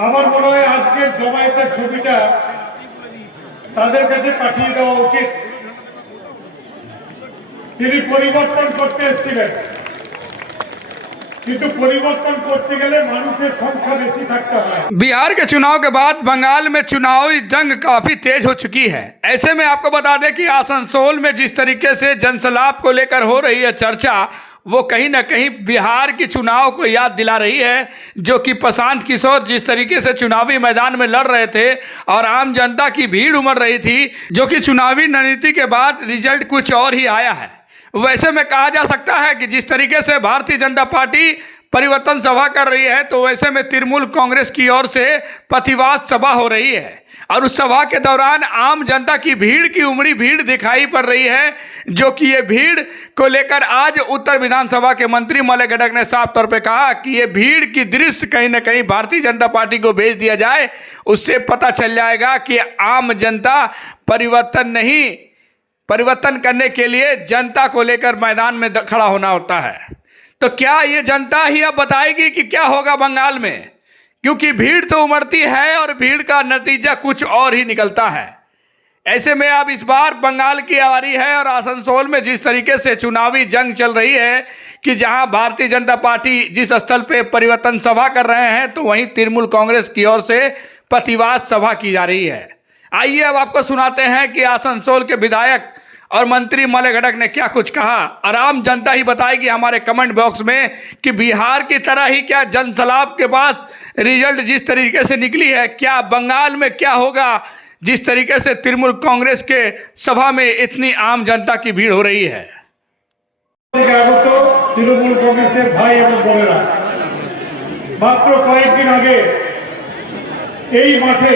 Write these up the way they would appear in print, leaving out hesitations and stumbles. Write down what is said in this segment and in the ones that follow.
আমার মনে হয় আজকের জমায়েতের ছবিটা তাদের কাছে পাঠিয়ে দেওয়া উচিত। তিনি পরিবর্তন করতে এসেছিলেন, কিন্তু পরিবর্তन করতে গেলে মানুষের সংখ্যা বেশি থাকতে হয়। बिहार के चुनाव के बाद बंगाल में चुनावी जंग काफी तेज हो चुकी है। ऐसे में आपको बता दें कि आसनसोल में जिस तरीके से जनसलाप को लेकर हो रही है चर्चा, वो कहीं ना कहीं बिहार के चुनाव को याद दिला रही है, जो कि प्रशांत किशोर जिस तरीके से चुनावी मैदान में लड़ रहे थे और आम जनता की भीड़ उमड़ रही थी, जो कि चुनावी रणनीति के बाद रिजल्ट कुछ और ही आया है। वैसे में कहा जा सकता है कि जिस तरीके से भारतीय जनता पार्टी परिवर्तन सभा कर रही है, तो वैसे में तृणमूल कांग्रेस की ओर से प्रतिवाद सभा हो रही है और उस सभा के दौरान आम जनता की भीड़ की उमड़ी भीड़ दिखाई पड़ रही है, जो कि ये भीड़ को लेकर आज उत्तर विधानसभा के मंत्री मलय घटक ने साफ तौर पे कहा कि ये भीड़ की दृश्य कहीं ना कहीं भारतीय जनता पार्टी को भेज दिया जाए, उससे पता चल जाएगा कि आम जनता परिवर्तन करने के लिए जनता को लेकर मैदान में खड़ा होना होता है। तो क्या ये जनता ही अब बताएगी कि क्या होगा बंगाल में, क्योंकि भीड़ तो उमड़ती है और भीड़ का नतीजा कुछ और ही निकलता है। ऐसे में अब इस बार बंगाल की बारी है और आसनसोल में जिस तरीके से चुनावी जंग चल रही है कि जहां भारतीय जनता पार्टी जिस स्थल पे परिवर्तन सभा कर रहे हैं, तो वहीं तृणमूल कांग्रेस की ओर से प्रतिवाद सभा की जा रही है। आइए अब आपको सुनाते हैं कि आसनसोल के विधायक और मंत्री मलय घटक ने क्या कुछ कहा, और आम जनता ही बताएगी हमारे कमेंट बॉक्स में कि बिहार की तरह ही क्या जनसलाप के बाद रिजल्ट जिस तरीके से निकली है, क्या बंगाल में क्या होगा जिस तरीके से तृणमूल कांग्रेस के सभा में इतनी आम जनता की भीड़ हो रही है। তৃণমূল কংগ্রেসের ভাই এবং বোনেরা মাত্র কয়েকদিন আগে এই মাঠে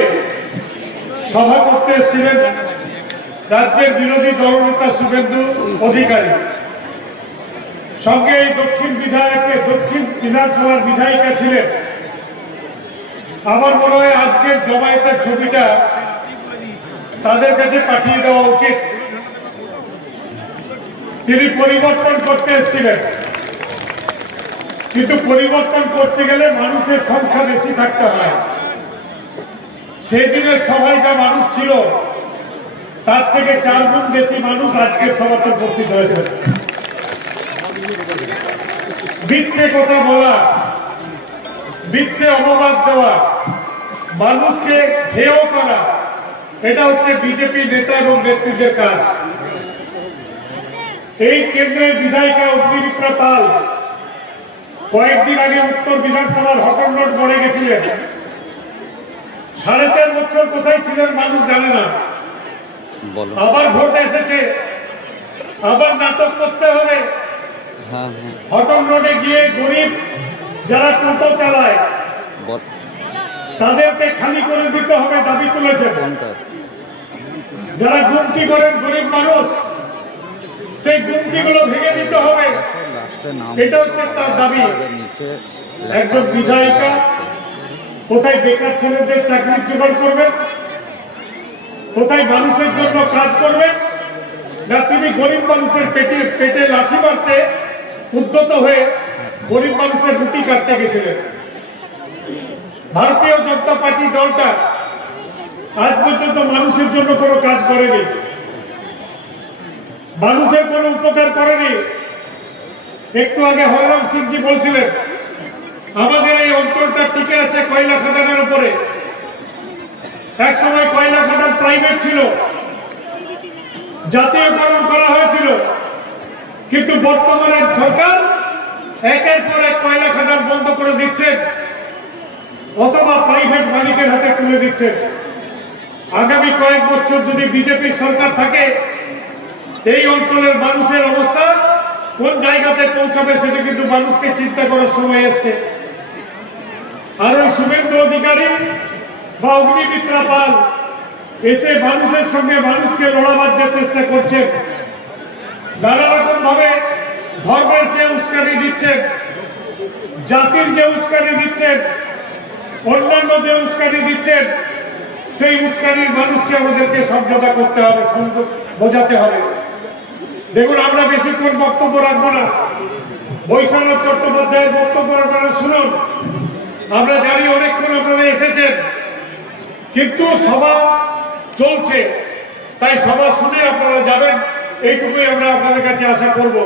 সভা করতে এসেছিলেন রাজ্যের বিরোধী দলনেতা শুভেন্দু অধিকারী, সঙ্গে এই দক্ষিণ বিধানসভার বিধায়িকা ছিলেন। আমার মনে হয় আজকের জমায়েতের ছবিটা তাদের কাছে পাঠিয়ে দেওয়া উচিত। তিনি পরিবর্তন করতে এসেছিলেন, কিন্তু পরিবর্তন করতে গেলে মানুষের সংখ্যা বেশি থাকতে হয়। সেই দিনের সভায় যা মানুষ ছিল তার থেকে 4 গুণ বেশি মানুষ আজকের সভাতে উপস্থিত হয়েছে। মিথ্যে কথা বলা, মিথ্যে অপবাদ দেওয়া, মানুষকে হেয় করা, এটা হচ্ছে বিজেপি নেতা এবং নেতৃত্বের কাজ। এই কেন্দ্রের বিধায়িকা অগ্নিমিত্রা পাল কয়েকদিন আগে উত্তর বিধানসভার হটন রোড মোড়ে গেছিলেন। 4.5 বছর কোথায় ছিলেন মানুষ জানে না। আবার ভোট এসেছে, আবার নাটক করতে হবে। হটন রোডে গিয়ে গরিব যারা টোটো চালায় তাদেরকে খালি করে দিতে হবে দাবি তুলেছে। যারা গুমটি করেন গরিব মানুষ, সেই গুমটিগুলো ভেঙে দিতে হবে, এটা হচ্ছে তার দাবি। একজন বিধায়িকা কোথায় বেকার ছেলেদের চাকরির জোগাড় করবেন, কোথায় মানুষের জন্য কাজ করবেন, না তিনি গরিব মানুষের পেটে লাথি মারতে উদ্যত হয়ে গরিব মানুষের রুটি কাটতে গেছিলেন। ভারতীয় জনতা পার্টি দলটা আজ পর্যন্ত মানুষের জন্য কোনো কাজ করেনি, মানুষের কোনো উপকার করেনি। একটু আগে হররাম সিংজি বলছিলেন আমাদের এই অঞ্চলটা টিকে আছে কয়লা খাদানের উপরে। এক সময় কয়লা খাদান প্রাইভেট ছিল, জাতীয়করণ করা হয়েছিল, কিন্তু বর্তমানে সরকার একের পর এক কয়লা খাদান বন্ধ করে দিচ্ছে অথবা প্রাইভেট মালিকের হাতে তুলে দিচ্ছে। আগামী কয়েক বছর যদি বিজেপি সরকার থাকে, এই অঞ্চলের মানুষের অবস্থা কোন জায়গাতে পৌঁছাবে সেটা কিন্তু মানুষকে চিন্তা করার সময় এসছে। আর ওই শুভেন্দু অধিকারী বা অগ্নিমিত্রা পাল এসে মানুষের সঙ্গে মানুষকে লড়াবার যে চেষ্টা করছেন, নানা রকম ভাবে ধর্মের যে উস্কানি দিচ্ছেন, জাতির যে উস্কানি দিচ্ছেন, অন্যান্য যে উস্কানি দিচ্ছেন, সেই উস্কানির মানুষকে আমাদেরকে সমঝোতা করতে হবে, বোঝাতে হবে। দেখুন, আমরা বেশিক্ষণ বক্তব্য রাখবো না। বৈষ্ণব চট্টোপাধ্যায়ের বক্তব্য আপনারা শুনুন। আমরা জানি অনেকক্ষণ আপনারা এসেছেন। কিন্তু সভা চলছে, তাই সভা শুনে আপনারা যাবেন, এইটুকুই আমরা আপনাদের কাছে আশা করব।